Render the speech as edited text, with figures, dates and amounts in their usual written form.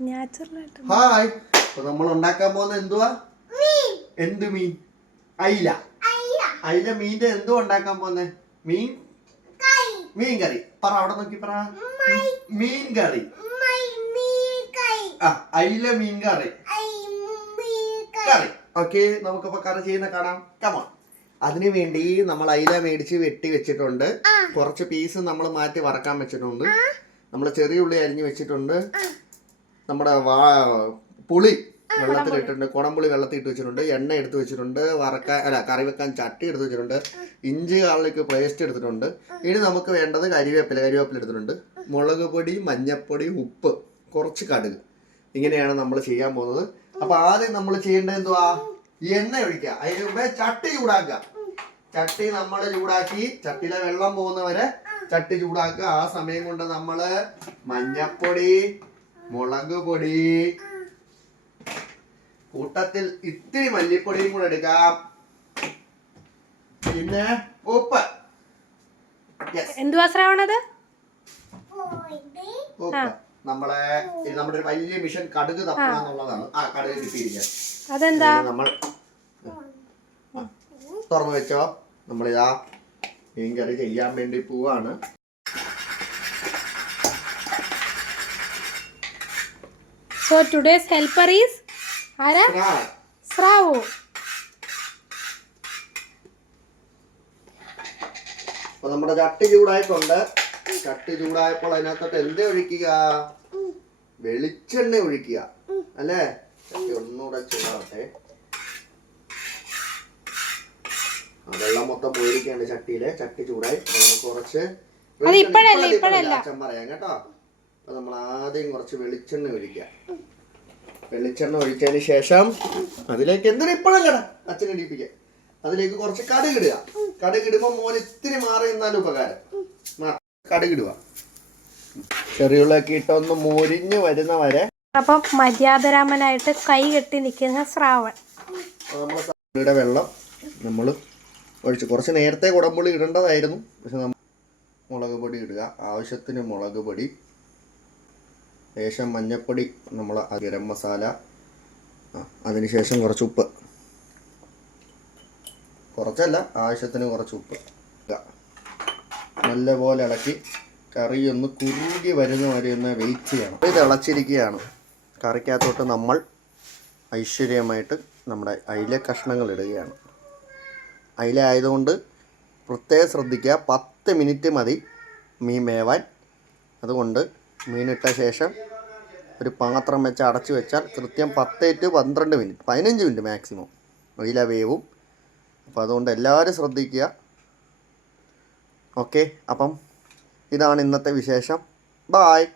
Hi. അപ്പൊ നമ്മൾ ഉണ്ടാക്കാൻ പോകുന്നത് എന്തുവാ? എന്ത് മീൻ? അയില. അയില മീൻ്റെ എന്തുവാ ഉണ്ടാക്കാൻ പോകുന്നത്? മീൻ കറി. പറ, അവിടെ നോക്കി പറ. മീൻ കറി. അയില മീൻ കറി. ഓക്കെ, നമുക്കിപ്പോ കറി ചെയ്യുന്ന കാണാം. കമാ. അതിനു വേണ്ടി നമ്മൾ അയില മേടിച്ച് വെട്ടി വെച്ചിട്ടുണ്ട്. കുറച്ച് പീസ് നമ്മൾ മാറ്റി വറക്കാൻ വെച്ചിട്ടുണ്ട്. നമ്മൾ ചെറിയ ഉള്ളി അരിഞ്ഞ് വെച്ചിട്ടുണ്ട്. നമ്മുടെ പുളി വെള്ളത്തിലിട്ടുണ്ട്. കുടംപുളി വെള്ളത്തിലിട്ട് വെച്ചിട്ടുണ്ട്. എണ്ണ എടുത്ത് വെച്ചിട്ടുണ്ട്. കറി വെക്കാൻ ചട്ടി എടുത്ത് വെച്ചിട്ടുണ്ട്. ഇഞ്ചി ഗാർലിക് പേസ്റ്റ് എടുത്തിട്ടുണ്ട്. ഇനി നമുക്ക് വേണ്ടത് കരിവേപ്പില എടുത്തിട്ടുണ്ട്. മുളക് പൊടി, മഞ്ഞപ്പൊടി, ഉപ്പ്, കുറച്ച് കടുക്. ഇങ്ങനെയാണ് നമ്മൾ ചെയ്യാൻ പോകുന്നത്. അപ്പൊ ആദ്യം നമ്മൾ ചെയ്യേണ്ടത് എന്തുവാ? എണ്ണ ഒഴിക്കുക. അതിന് മുമ്പേ ചട്ടി ചൂടാക്കുക. ചട്ടി നമ്മൾ ചൂടാക്കി, ചട്ടിയിലെ വെള്ളം പോകുന്നവരെ ചട്ടി ചൂടാക്കുക. ആ സമയം കൊണ്ട് നമ്മള് മഞ്ഞപ്പൊടി, മുളക് പൊടി, കൂട്ടത്തിൽ ഇത്തിരി മല്ലിപ്പൊടിയും കൂടെ എടുക്കാം. പിന്നെ ഉപ്പ്. എന്തുവാ ശ്രാവണത്? ഉപ്പ്. നമ്മുടെ ഒരു വലിയ മിഷൻ കടുക് തപ്പണമെന്നുള്ളതാണ്. കടുക് കിട്ടിയിരിക്കുക. അതെന്താ? നമ്മൾ തുറന്നു വെച്ചോ. നമ്മളിതാ മീൻ കറി ചെയ്യാൻ വേണ്ടി പോവാണ്. So today's helper is ആരാ? ശ്രാവു. അപ്പൊ നമ്മുടെ ചട്ടി ചൂടായിട്ടുണ്ട്. ചട്ടി ചൂടായപ്പോൾ അതിനകത്തോട്ട് എന്ത് ഒഴിക്കുക? വെളിച്ചെണ്ണ ഒഴിക്കുക അല്ലേ? ചട്ടി ഒന്നുകൂടെ ചൂടാവട്ടെ. വെള്ളം മൊത്തം പോയിരിക്കുകയാണ് ചട്ടിയിലെ. ചട്ടി ചൂടായി. നമുക്ക് കുറച്ച് അച്ഛൻ പറയാം കേട്ടോ. അപ്പൊ നമ്മൾ ആദ്യം കുറച്ച് വെളിച്ചെണ്ണ ഒഴിക്കുക. വെളിച്ചെണ്ണ ഒഴിച്ചതിന് ശേഷം അതിലേക്ക് എന്തിനാ ഇപ്പോഴല്ലടാ അച്ഛനെ ഇടിപ്പിക്കുക. അതിലേക്ക് കുറച്ച് കടുകിടുക. കടുകിടുമ്പോൾ മോൻ ഇത്തിരി മാറി നിന്നാലും ഉപകാരം. കടുകിടുക. ചെറിയുള്ളൊക്കെ ഇട്ടൊന്ന് മുരിഞ്ഞ് വരുന്ന വരെ. അപ്പം മര്യാദരാമനായിട്ട് കൈ കെട്ടി നിൽക്കുന്ന ശ്രാവൺ. നമ്മുടെ വെള്ളം നമ്മൾ ഒഴിച്ച് കുറച്ച് നേരത്തെ കുടംപുളി ഇടേണ്ടതായിരുന്നു. പക്ഷെ നമ്മൾ മുളക് പൊടി ഇടുക. ആവശ്യത്തിന് മുളക് പൊടി, ശേഷം മഞ്ഞൾപ്പൊടി, നമ്മൾ ഗരം മസാല, അതിനുശേഷം കുറച്ച് ഉപ്പ്. കുറച്ചല്ല, ആവശ്യത്തിന് കുറച്ച് ഉപ്പ്. നല്ലപോലെ ഇളക്കി കറി ഒന്ന് കുറുകി വരുന്ന വരെ ഒന്ന് വെയിറ്റ് ചെയ്യണം. ഇത് തിളച്ചിരിക്കുകയാണ്. കറിക്കകത്തോട്ട് നമ്മൾ ഐശ്വര്യമായിട്ട് നമ്മുടെ അയില കഷ്ണങ്ങൾ ഇടുകയാണ്. അയില ആയതുകൊണ്ട് പ്രത്യേകം ശ്രദ്ധിക്കുക. 10 മിനിറ്റ് മതി മീൻ വേവാൻ. അതുകൊണ്ട് മീനിട്ട ശേഷം ഒരു പാത്രം വെച്ച് അടച്ചു വെച്ചാൽ കൃത്യം 10 to 12 മിനിറ്റ്, 15 മിനിറ്റ് മാക്സിമം അയില വേവും. അപ്പോൾ അതുകൊണ്ട് എല്ലാവരും ശ്രദ്ധിക്കുക. ഓക്കെ, അപ്പം ഇതാണ് ഇന്നത്തെ വിശേഷം. ബായ്.